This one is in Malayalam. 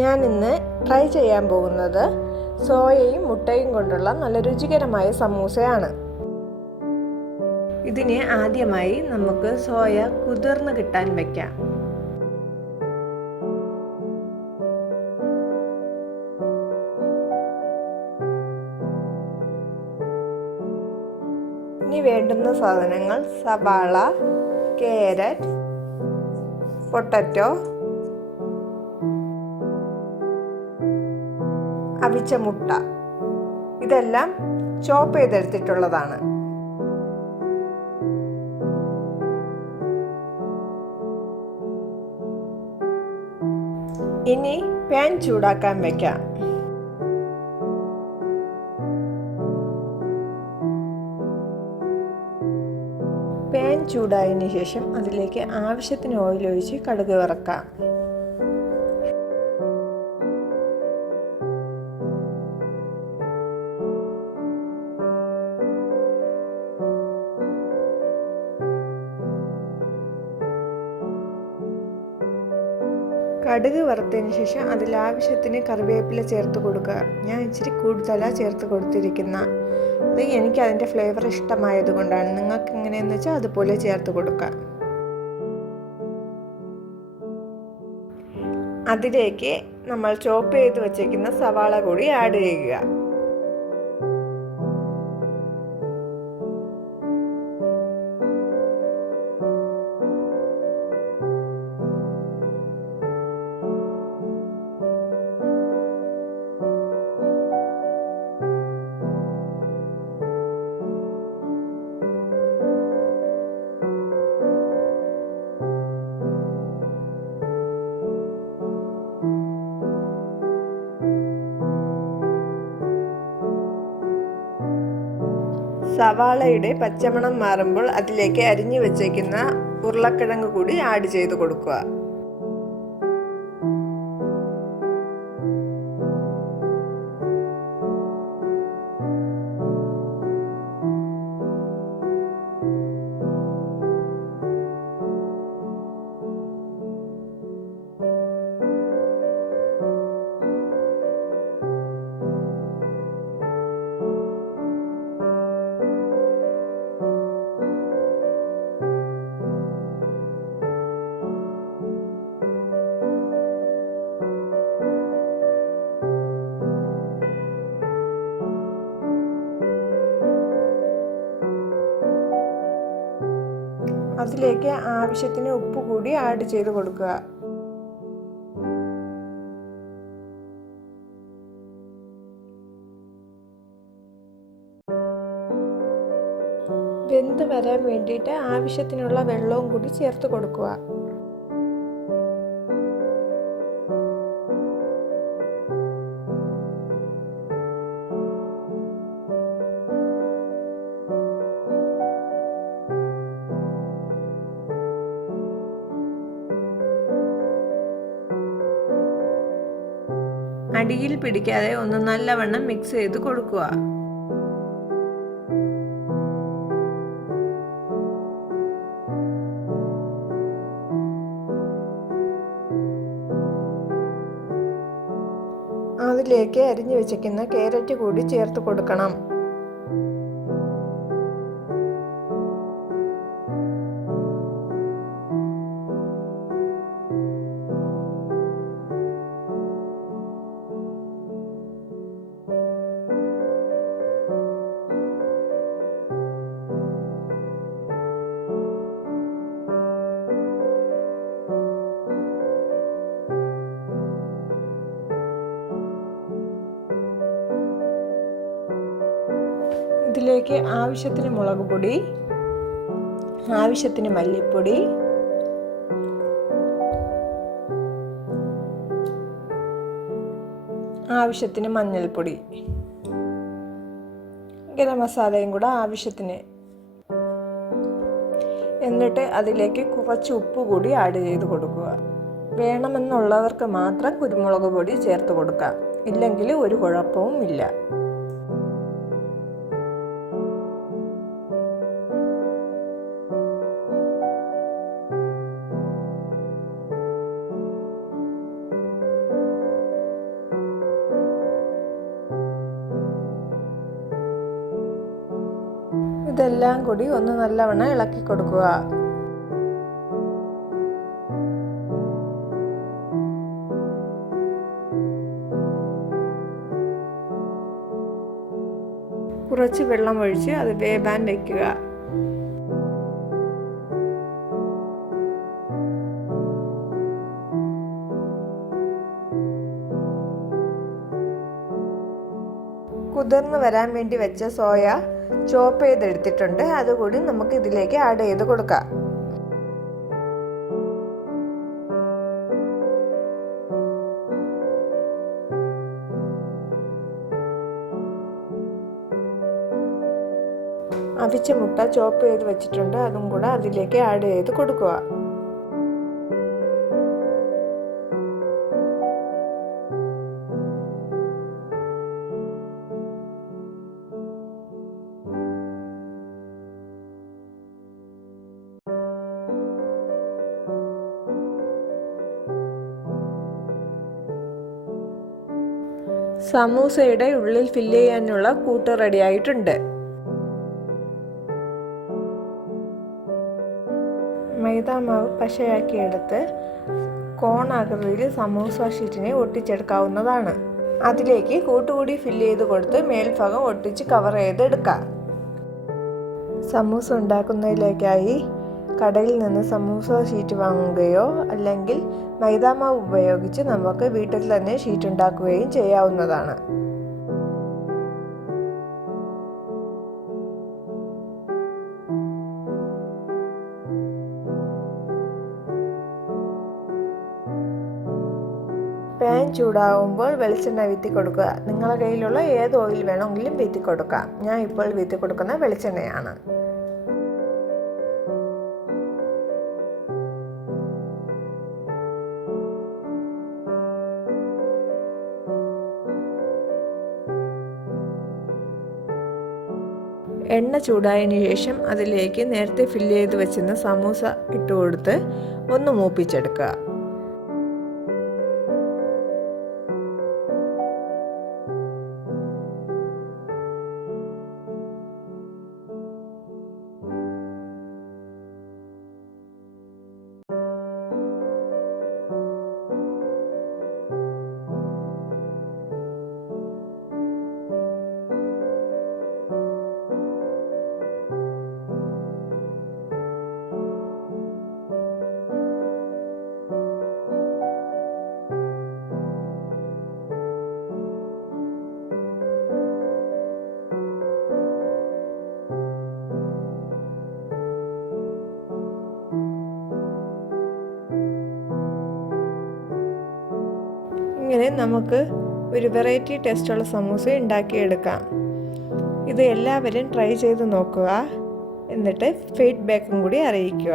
ഞാൻ ഇന്ന് ട്രൈ ചെയ്യാൻ പോകുന്നത് സോയയും മുട്ടയും കൊണ്ടുള്ള നല്ല രുചികരമായ സമൂസയാണ്. ഇതിന് ആദ്യമായി നമുക്ക് സോയ കുതിർന്ന് കിട്ടാൻ വെക്കാം. ഇനി വേണ്ടുന്ന സാധനങ്ങൾ സവാള, കാരറ്റ്, പൊട്ടറ്റോ, അവിച്ച മുട്ട, ഇതെല്ലാം ചോപ്പ് ചെയ്തെടുത്തിട്ടുള്ളതാണ്. ഇനി പാൻ ചൂടാക്കാൻ വെക്കാം. പാൻ ചൂടായതിനു ശേഷം അതിലേക്ക് ആവശ്യത്തിന് ഓയിൽ ഒഴിച്ച് കടുക് വറക്കാം. കടുക് വറുത്തതിന് ശേഷം അതിൽ ആവശ്യത്തിന് കറിവേപ്പില ചേർത്ത് കൊടുക്കുക. ഞാൻ ഇച്ചിരി കൂടുതലാണ് ചേർത്ത് കൊടുത്തിരിക്കുന്നത്. അത് എനിക്ക് അതിൻ്റെ ഫ്ലേവർ ഇഷ്ടമായതുകൊണ്ടാണ്. നിങ്ങൾക്ക് എങ്ങനെയെന്ന് വെച്ചാൽ അതുപോലെ ചേർത്ത് കൊടുക്കുക. അതിലേക്ക് നമ്മൾ ചോപ്പ് ചെയ്ത് വച്ചിരിക്കുന്ന സവാള കൂടി ആഡ് ചെയ്യുക. സവാളയുടെ പച്ചമണം മാറുമ്പോൾ അതിലേക്ക് അരിഞ്ഞു വെച്ചേക്കുന്ന ഉരുളക്കിഴങ്ങ് കൂടി ആഡ് ചെയ്ത് കൊടുക്കുക. അതിലേക്ക് ആവശ്യത്തിന് ഉപ്പ് കൂടി ആഡ് ചെയ്ത് കൊടുക്കുക. വെന്ത് വരാൻ വേണ്ടിയിട്ട് ആവശ്യത്തിനുള്ള വെള്ളവും കൂടി ചേർത്ത് കൊടുക്കുക. അടിയിൽ പിടിക്കാതെ ഒന്ന് നല്ലവണ്ണം മിക്സ് ചെയ്ത് കൊടുക്കുക. അതിലേക്ക് അരിഞ്ഞു വെച്ചിരിക്കുന്ന കാരറ്റ് കൂടി ചേർത്ത് കൊടുക്കണം. ഇതിലേക്ക് ആവശ്യത്തിന് മുളക് പൊടി, ആവശ്യത്തിന് മല്ലിപ്പൊടി, ആവശ്യത്തിന് മഞ്ഞൾപ്പൊടി, ഗരം മസാലയും കൂടെ ആവശ്യത്തിന്. എന്നിട്ട് അതിലേക്ക് കുറച്ച് ഉപ്പ് കൂടി ആഡ് ചെയ്ത് കൊടുക്കുക. വേണമെന്നുള്ളവർക്ക് മാത്രം കുരുമുളക് പൊടി ചേർത്ത് കൊടുക്കാം. ഇല്ലെങ്കിൽ ഒരു കുഴപ്പവും ഇല്ല. ഇതെല്ലാം കൂടി ഒന്ന് നല്ലവണ്ണം ഇളക്കി കൊടുക്കുക. കുറച്ച് വെള്ളം ഒഴിച്ച് അത് വേവാൻ വയ്ക്കുക. കുതിർന്ന് വരാൻ വേണ്ടി വെച്ച സോയ ചോപ്പ് ചെയ്തെടുത്തിട്ടുണ്ട്. അതുകൂടി നമുക്ക് ഇതിലേക്ക് ആഡ് ചെയ്ത് കൊടുക്കാം. അവിച്ച മുട്ട ചോപ്പ് ചെയ്ത് വെച്ചിട്ടുണ്ട്. അതും കൂടെ അതിലേക്ക് ആഡ് ചെയ്ത് കൊടുക്കുക. സമൂസയുടെ ഉള്ളിൽ ഫില്ല് ചെയ്യാനുള്ള കൂട്ട് റെഡി ആയിട്ടുണ്ട്. മൈദാമാവ് പശയാക്കിയെടുത്ത് കോണാകൃതിയിൽ സമൂസ ഷീറ്റിനെ ഒട്ടിച്ചെടുക്കാവുന്നതാണ്. അതിലേക്ക് കൂട്ടുകൂടി ഫില്ല് ചെയ്ത് കൊടുത്ത് മേൽഭാഗം ഒട്ടിച്ച് കവർ ചെയ്തെടുക്കാം. സമൂസ ഉണ്ടാക്കുന്നതിലേക്കായി കടയിൽ നിന്ന് സമൂസ ഷീറ്റ് വാങ്ങുകയോ അല്ലെങ്കിൽ മൈദാമാവ് ഉപയോഗിച്ച് നമുക്ക് വീട്ടിൽ തന്നെ ഷീറ്റ് ഉണ്ടാക്കുകയും ചെയ്യാവുന്നതാണ്. പാൻ ചൂടാകുമ്പോൾ വെളിച്ചെണ്ണ വീത്തി കൊടുക്കുക. നിങ്ങളുടെ കയ്യിലുള്ള ഏത് ഓയിൽ വേണമെങ്കിലും വീത്തി കൊടുക്കാം. ഞാൻ ഇപ്പോൾ വീത്തി കൊടുക്കുന്ന വെളിച്ചെണ്ണയാണ്. എണ്ണ ചൂടായതിനു ശേഷം അതിലേക്ക് നേരത്തെ ഫില്ല് ചെയ്ത് വെച്ചിരുന്ന സമൂസ ഇട്ട് കൊടുത്ത് ഒന്ന് മൂപ്പിച്ചെടുക്കുക. ഇങ്ങനെ നമുക്ക് ഒരു വെറൈറ്റി ടേസ്റ്റുള്ള സമൂസ ഉണ്ടാക്കിയെടുക്കാം. ഇത് എല്ലാവരും ട്രൈ ചെയ്ത് നോക്കുക. എന്നിട്ട് ഫീഡ്ബാക്കും കൂടി അറിയിക്കുക.